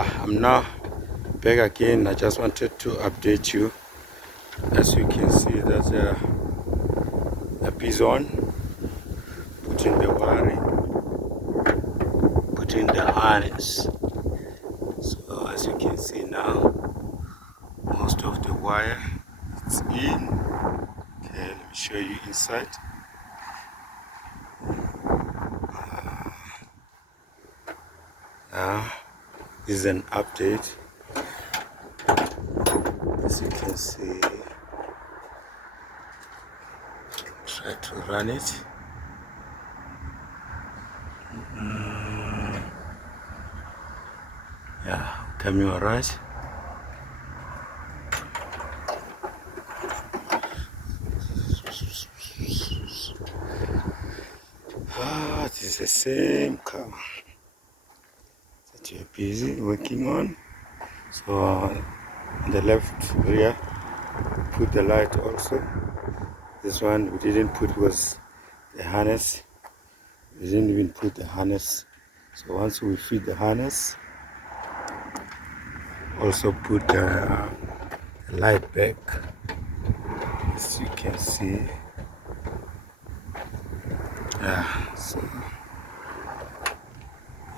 I'm now back again. I just wanted to update you. As you can see, there's a bison putting the wiring, putting the harness. So as you can see now, most of the wire is in. Okay, let me show you inside. Now this is an update. As you can see, try to run it. Yeah, coming alright. This is the same car that you're busy working on. So on the left rear, put the light also. This one we didn't put was the harness. We didn't even put the harness. So once we fit the harness, also put the light back. As you can see. Yeah, so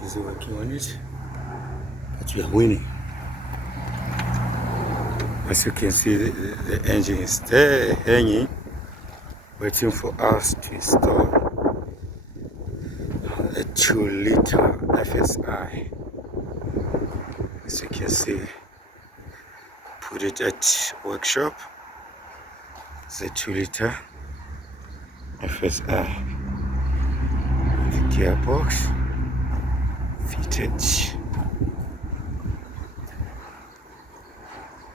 he's working on it, but we are winning. As you can see, the engine is there hanging, waiting for us to install a 2-liter FSI. As you can see, put it at workshop. It's a 2-liter FSI. The gearbox fitted.